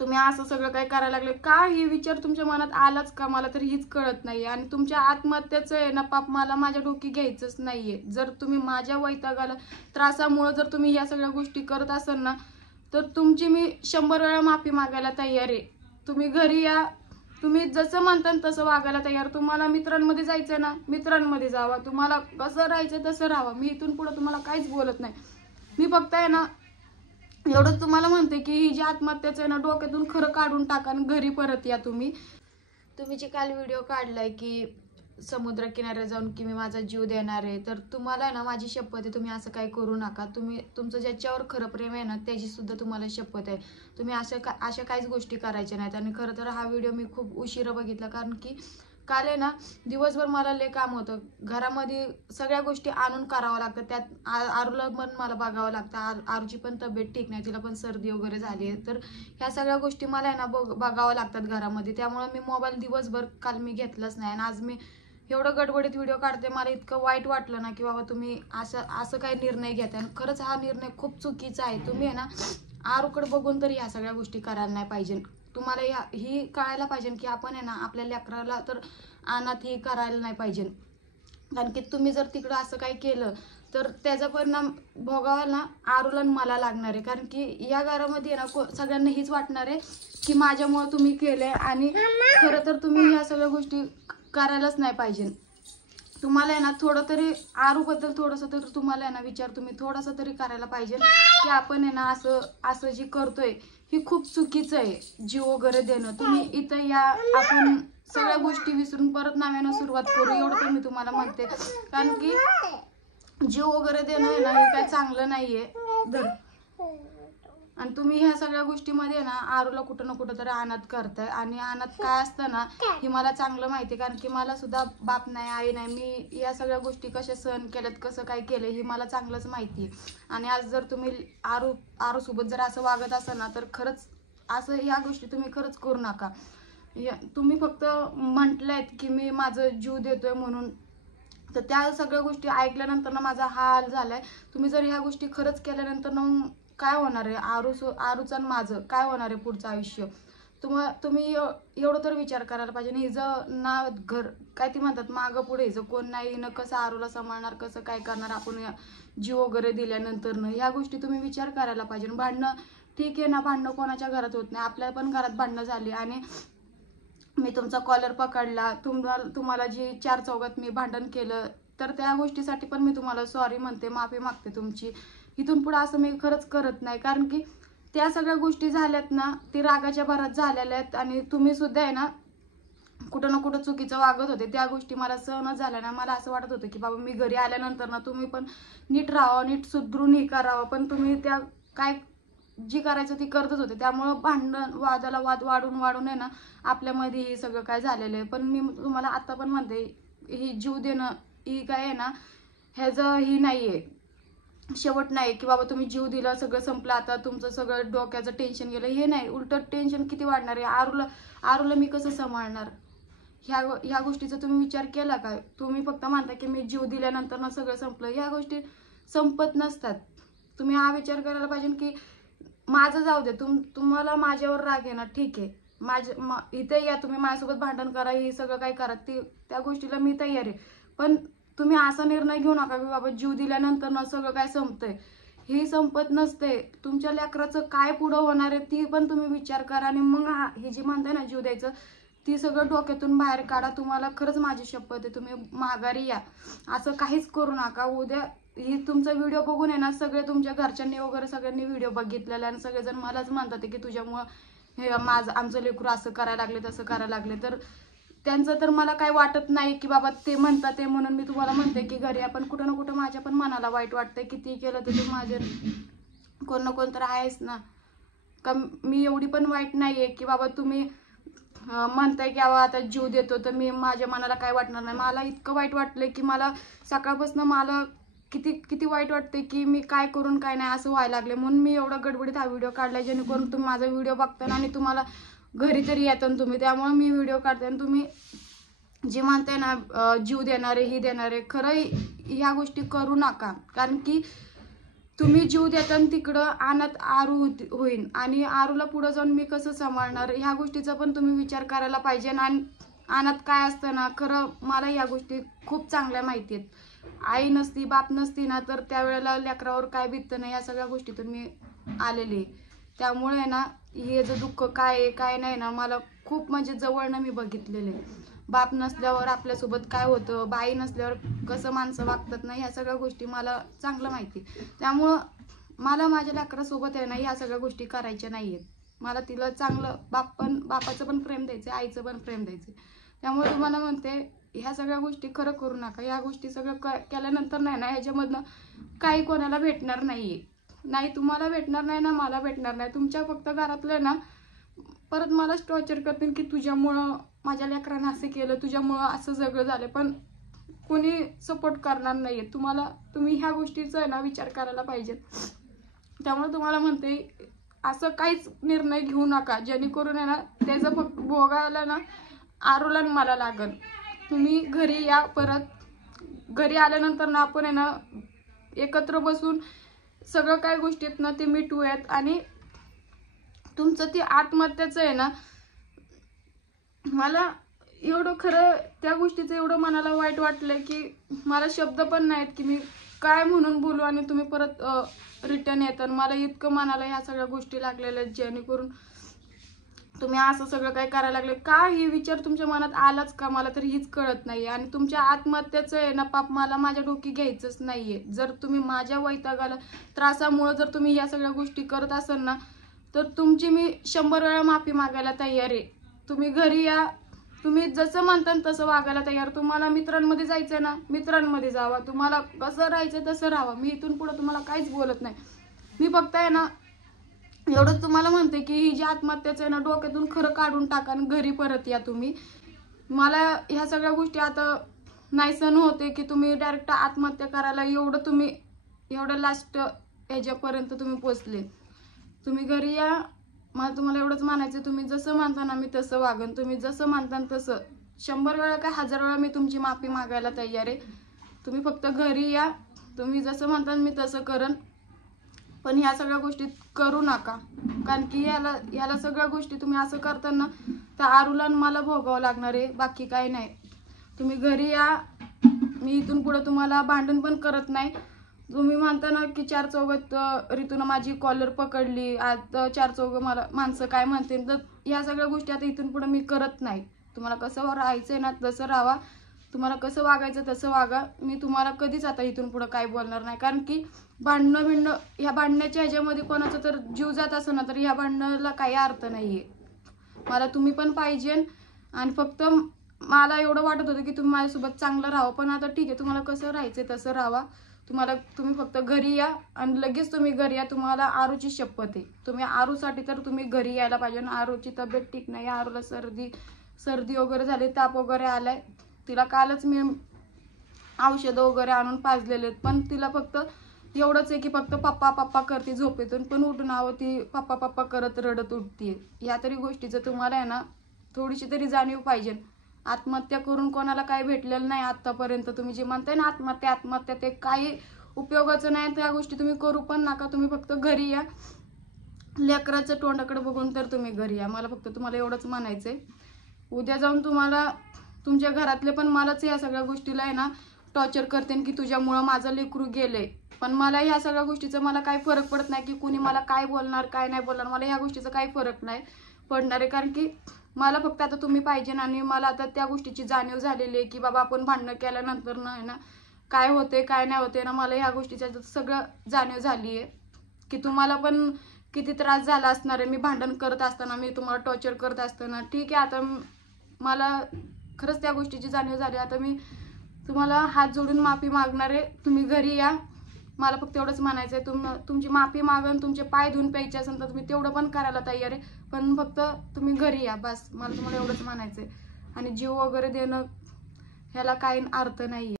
तुम्ही असं सगळं काय करायला लागले का, हे विचार तुमच्या मनात आलाच का, मला तर हीच कळत नाहीये. आणि तुमच्या आत्महत्याचं आहे ना पाप मला माझ्या डोकी घ्यायचंच नाहीये. जर तुम्ही माझ्या वैतागाला त्रासामुळे जर तुम्ही या सगळ्या गोष्टी करत असाल ना, तर तुमची मी 100 वेळा माफी मागायला तयार आहे. तुम्ही घरी या, तुम्ही जसं म्हणता तसं वागायला तयार. तुम्हाला मित्रांमध्ये जायचं ना, मित्रांमध्ये जावा. तुम्हाला कसं राहायचं तसं राहावा. मी इथून पुढे तुम्हाला काहीच बोलत नाही. मी फक्त आहे ना एवढंच तुम्हाला म्हणते की ही जी आत्महत्याचं आहे ना, डोक्यातून खरं काढून टाका आणि घरी परत या. तुम्ही जे काल व्हिडिओ काढलाय की समुद्र किनाऱ्यावर जाऊन की मी माझा जीव देणार आहे, तर तुम्हाला ना माझी शपथ आहे, तुम्ही असं काही करू नका. तुमचं ज्याच्यावर खरं प्रेम आहे ना त्याची सुद्धा तुम्हाला शपथ आहे. तुम्ही अशा काहीच गोष्टी करायच्या नाहीत. आणि खरं तर हा व्हिडिओ मी खूप उशिरा बघितला, कारण की काल आहे ना दिवसभर मला लय काम होतं. घरामध्ये सगळ्या गोष्टी आणून करावं लागतात. त्यात आरूला पण मला बघावं लागतं. आरूची पण तब्येत ठीक नाही, तिला पण सर्दी वगैरे झाली आहे. तर ह्या सगळ्या गोष्टी मला आहे ना बघावं लागतात घरामध्ये. त्यामुळे मी मोबाईल दिवसभर काल मी घेतलाच नाही. आणि आज मी एवढं गडबडीत व्हिडिओ काढते. मला इतकं वाईट वाटलं ना की बाबा तुम्ही असं काही निर्णय घेताय. आणि खरंच हा निर्णय खूप चुकीचा आहे. तुम्ही आहे ना आरूकडे बघून तरी ह्या सगळ्या गोष्टी करायला नाही पाहिजे. तुम्हाला ही कळायला पाहिजे की आपण आहे ना आपल्या लेकराला तर अनाथ ही करायला नाही पाहिजे. कारण की तुम्ही जर तिकडं असं काही केलं तर त्याचा परिणाम भोगावा ना आरूला मला लागणार आहे. कारण की या घरामध्ये ना सगळ्यांना हीच वाटणार आहे की माझ्यामुळे तुम्ही केलंय. आणि खरं तर तुम्ही ह्या सगळ्या गोष्टी करायलाच नाही पाहिजे. तुम्हाला आहे ना थोडं तरी आरूबद्दल थोडंसं तरी तुम्हाला आहे ना विचार तुम्ही थोडासा तरी करायला पाहिजे की आपण आहे ना असं जी करतोय ही खूप चुकीचं आहे. जीव वगैरे देणं, तुम्ही इथं या, आपण सगळ्या गोष्टी विसरून परत नव्यानं सुरुवात करू, एवढं पण मी तुम्हाला म्हणते. कारण की जीव वगैरे देणं आहे ना हे काही चांगलं नाहीये. आणि तुम्ही ह्या सगळ्या गोष्टीमध्ये ना आरूला कुठं ना कुठं तरी अनाथ करताय. आणि अनाथ काय असतं ना हे मला चांगलं माहिती आहे. कारण की मला सुद्धा बाप नाही, आई नाही. मी या सगळ्या गोष्टी कशा सहन केल्यात, कसं काय केलं हे मला चांगलंच माहिती आहे. आणि आज जर तुम्ही आरूसोबत जर असं वागत असाल ना तर खरंच असं ह्या गोष्टी तुम्ही खरंच करू नका. तुम्ही फक्त म्हटलंयत की मी माझं जीव देतोय म्हणून, तर त्या सगळ्या गोष्टी ऐकल्यानंतर ना माझा हा हाल झालाय. तुम्ही जर ह्या गोष्टी खरंच केल्यानंतर ना काय होणार आहे, आरूचं आणि माझं काय होणार आहे पुढचं आयुष्य. तुम्ही एवढं तर विचार करायला पाहिजे. हिचं ना घर काय ती म्हणतात मागं पुढे हिचं कोण नाही, हिनं कसं आरूला सांभाळणार, कसं काय करणार आपण जीव वगैरे दिल्यानंतर ना, ह्या गोष्टी तुम्ही विचार करायला पाहिजे. भांडणं ठीक आहे ना, भांडणं कोणाच्या घरात होत नाही, आपल्या पण घरात भांडणं झाली. आणि मी तुमचा कॉलर पकडला, तुम्हाला जी 4 चौघात मी भांडण केलं, तर त्या गोष्टीसाठी पण मी तुम्हाला सॉरी म्हणते, माफी मागते तुमची. इथून पुढे असं मी खरंच करत नाही. कारण की त्या सगळ्या गोष्टी झाल्यात ना ती रागाच्या भरात झालेल्या आहेत. आणि तुम्ही सुद्धा आहे ना कुठं ना कुठं चुकीचं वागत होते. त्या गोष्टी मला सहनच झाल्या ना. मला असं वाटत होतं की बाबा मी घरी आल्यानंतर ना तुम्ही पण नीट राहावं, नीट सुधरून हे करावं. पण तुम्ही त्या काय जी करायचं ती करतच होते. त्यामुळं भांडण वादाला वाद वाढून आहे ना आपल्यामध्ये हे सगळं काय झालेलं आहे. पण मी तुम्हाला आता पण म्हणते ही जीव देणं ही काय आहे ना ह्याचं ही नाहीये, शेवट नाही की बाबा तुम्ही जीव दिला सगळं संपलं आता तुमचं सगळं डोक्याचं टेन्शन गेलं, हे नाही. उलट टेन्शन किती वाढणार आहे. आरूला मी कसं सांभाळणार, ह्या गोष्टीचा तुम्ही विचार केला का? तुम्ही फक्त म्हणता की मी जीव दिल्यानंतर ना सगळं संपलं. ह्या गोष्टी संपत नसतात. तुम्ही हा विचार करायला पाहिजे की माझं जाऊ दे, तुम्हाला माझ्यावर राग आहे ना, ठीक आहे, इथे या, तुम्ही माझ्यासोबत भांडण करा, हे सगळं काय करा, त्या गोष्टीला मी तयार आहे. पण तुम्ही असा निर्णय घेऊ नका की बाबा जीव दिल्यानंतर ना सगळं काय संपतंय. ही संपत नसते. तुमच्या लेकराचं काय पुढं होणार आहे ती पण तुम्ही विचार करा. आणि मग हे जी म्हणताय ना जीव द्यायचं, ती सगळं डोक्यातून बाहेर काढा. तुम्हाला खरंच माझी शपथ आहे, तुम्ही माघारी या. असं काहीच करू नका. उद्या ही तुमचा व्हिडिओ बघून आहे ना सगळे तुमच्या घरच्यांनी वगैरे सगळ्यांनी व्हिडिओ बघितलेला आणि सगळेजण मलाच म्हणतात की तुझ्यामुळं हे आमचं लेकरू असं करायला लागले, तसं करायला लागले. तर त्यांचं तर मला काही वाटत नाही की बाबा ते म्हणतात ते म्हणून मी तुम्हाला म्हणते की घरी आपण कुठं ना कुठं माझ्या पण मनाला वाईट वाटतंय. किती केलं तर तू माझे कोण ना कोण तर आहेस ना. का मी एवढी पण वाईट नाहीये की बाबा तुम्ही म्हणताय की बाबा आता जीव देतो तर मी माझ्या मनाला काय वाटणार नाही. मला इतकं वाईट वाटलंय की मला सकाळपासून मला किती वाईट वाटते की मी काय करून काय नाही असं व्हायला लागले. म्हणून मी एवढा गडबडीत हा व्हिडिओ काढलाय जेणेकरून तुम्ही माझा व्हिडिओ बघताना आणि तुम्हाला घरी तरी येतात तुम्ही. त्यामुळे मी व्हिडिओ काढते. आणि तुम्ही जे म्हणताय ना जीव देणारे ही देणारे, खरं ह्या गोष्टी करू नका. कारण की तुम्ही जीव देताना तिकडं अनाथ आरू होईन आणि आरूला पुढे जाऊन मी कसं सांभाळणार, ह्या गोष्टीचा पण तुम्ही विचार करायला पाहिजे. आणि अनाथ काय असतं ना, खरं मला या गोष्टी खूप चांगल्या माहिती आहेत. आई नसती बाप नसती ना तर त्यावेळेला लेकरावर काय बीततं नाही, या सगळ्या गोष्टीतून मी आलेली. त्यामुळे ना हे जे दुःख काय आहे काय नाही ना, मला खूप म्हणजे जवळनं मी बघितलेले. बाप नसल्यावर आपल्यासोबत काय होतं, बाई नसल्यावर कसं माणसं वागतात ना, ह्या सगळ्या गोष्टी मला चांगलं माहिती. त्यामुळं मला माझ्या लेकरासोबत आहे ना ह्या सगळ्या गोष्टी करायच्या नाही आहेत. मला तिला चांगलं बापाचं पण प्रेम द्यायचं, आईचं पण प्रेम द्यायचं. त्यामुळे तुम्हाला म्हणते ह्या सगळ्या गोष्टी खरं करू नका. ह्या गोष्टी सगळं केल्यानंतर नाही ना ह्याच्यामधनं काही कोणाला भेटणार नाहीये. नाही तुम्हाला भेटणार नाही ना मला भेटणार नाही. तुमच्या फक्त घरातले ना परत मलाच टॉर्चर करतील की तुझ्यामुळं माझ्या लेकरांना असं केलं, तुझ्यामुळं असं सगळं झालं. पण कोणी सपोर्ट करणार नाहीये तुम्हाला. तुम्ही ह्या गोष्टीचा आहे ना विचार करायला पाहिजे. त्यामुळे तुम्हाला म्हणते असं काहीच निर्णय घेऊ नका जेणेकरून आहे ना त्याचं फक्त भोगायला ना आरूला मला लागल. तुम्ही घरी या, परत घरी आल्यानंतर ना आपण आहे ना एकत्र बसून सगळं काय गोष्टी आहेत ना ते मिटवूयात. आणि तुमचं ती आत्महत्याचं आहे ना, मला एवढं खरं त्या गोष्टीचं एवढं मनाला वाईट वाटलंय की मला शब्द पण नाहीत की मी काय म्हणून बोलू. आणि तुम्ही परत रिटर्न येतात, मला इतकं मनाला ह्या सगळ्या गोष्टी लागलेल्या आहेत जेणेकरून तुम्ही असं सगळं काय करायला लागले का, हे विचार तुमच्या मनात आलाच का मला तर हीच कळत नाहीये. आणि तुमच्या आत्महत्याचं आहे ना पाप मला माझ्या डोकी घ्यायचंच नाहीये. जर तुम्ही माझ्या वैतागाला त्रासामुळे जर तुम्ही या सगळ्या गोष्टी करत असाल ना तर तुमची मी 100 वेळा माफी मागायला तयार आहे. तुम्ही घरी या, तुम्ही जसं म्हणता तसं वागायला तयार. तुम्हाला मित्रांमध्ये जायचंय ना मित्रांमध्ये जावा, तुम्हाला कसं राहायचंय तसं राहावा. मी इथून पुढे तुम्हाला काहीच बोलत नाही. मी फक्त आहे ना एवढंच तुम्हाला म्हणते की ही जी आत्महत्याचं आहे ना डोक्यातून खरं काढून टाका आणि घरी परत या तुम्ही. मला ह्या सगळ्या गोष्टी आता नाही सहन होते की तुम्ही डायरेक्ट आत्महत्या करायला एवढं लास्ट ह्याच्यापर्यंत तुम्ही पोचले. तुम्ही घरी या. मला तुम्हाला एवढंच म्हणायचं, तुम्ही जसं म्हणता ना मी तसं वागन. तुम्ही जसं म्हणता तसं 100 वेळा काय 1000 वेळा मी तुमची माफी मागायला तयार आहे. तुम्ही फक्त घरी या, तुम्ही जसं म्हणता मी तसं करन. पण ह्या सगळ्या गोष्टी करू नका, कारण की ह्याला सगळ्या गोष्टी तुम्ही असं करताना तर आरूला मला भोगावं लागणार आहे, बाकी काही नाही. तुम्ही घरी या. मी इथून पुढे तुम्हाला भांडण पण करत नाही. तुम्ही म्हणता ना की 4 चौघात ऋतूनं माझी कॉलर पकडली, आता 4 चौघ मला माणसं काय म्हणतील, तर ह्या सगळ्या गोष्टी आता इथून पुढे मी करत नाही. तुम्हाला कसं राहायचंय ना तसं राहा, तुम्हाला कसं वागायचं तसं वागा. मी तुम्हाला कधीच आता इथून पुढे काय बोलणार नाही. कारण की भांडणं ह्या भांडण्याच्या ह्याच्यामध्ये कोणाचा तर जीव जात असेल ना तर ह्या भांडणाला काही अर्थ नाहीये. मला तुम्ही पण पाहिजे. आणि फक्त मला एवढं वाटत होतं की तुम्ही माझ्यासोबत चांगलं राहा. पण आता ठीक आहे, तुम्हाला कसं राहायचंय तसं राहा. तुम्ही फक्त घरी या आणि लगेच तुम्ही घरी या. तुम्हाला आरूची शपथ आहे, तुम्ही आरूसाठी तर तुम्ही घरी यायला पाहिजे. आरूची तब्येत ठीक नाही, आरूला सर्दी वगैरे झाली, ताप वगैरे आलाय. तिला कालच मी औषधं वगैरे आणून पाजलेले आहेत. पण तिला फक्त एवढंच आहे की फक्त पप्पा पप्पा करते झोपेतून, पण उठून आव ती पप्पा पप्पा करत रडत उठते. या तरी गोष्टीचं तुम्हाला आहे ना थोडीशी तरी जाणीव पाहिजे. आत्महत्या करून कोणाला काही भेटलेलं नाही आतापर्यंत. तुम्ही जे म्हणताय ना आत्महत्या ते काही उपयोगाचं नाही. त्या गोष्टी तुम्ही करू पण नका. तुम्ही फक्त घरी या, लेकराचं तोंडाकडे बघून तर तुम्ही घरी या. मला फक्त तुम्हाला एवढंच म्हणायचंय. उद्या जाऊन तुम्हाला तुमच्या घरातले पण मलाच या सगळ्या गोष्टीला आहे ना टॉर्चर करते की तुझ्यामुळं माझं लेकरू गेलंय. पण मला ह्या सगळ्या गोष्टीचा मला काही फरक पडत नाही की कुणी मला काय बोलणार काय नाही बोलणार. मला ह्या गोष्टीचा काही फरक नाही पडणार आहे. कारण की मला फक्त आता तुम्ही पाहिजे. आणि मला आता त्या गोष्टीची जाणीव झालेली आहे की बाबा आपण भांडणं केल्यानंतर ना आहे ना काय होते काय नाही होते ना. मला ह्या गोष्टीच्या सगळं जाणीव झाली आहे की तुम्हाला पण किती त्रास झाला असणार आहे. मी भांडण करत असताना, मी तुम्हाला टॉर्चर करत असताना. ठीक आहे, आता मला खरंच त्या गोष्टीची जाणीव झाली. आता मी तुम्हाला हात जोडून माफी मागणार आहे. तुम्ही घरी या. मला फक्त एवढंच म्हणायचं आहे, तुमची माफी मागून तुमचे पाय धुवून प्यायचे असेल तर तुम्ही तेवढं पण करायला तयार आहे. पण फक्त तुम्ही घरी या, बस. मला तुम्हाला एवढंच म्हणायचं आहे. आणि जीव वगैरे देणं ह्याला काही अर्थ नाही आहे.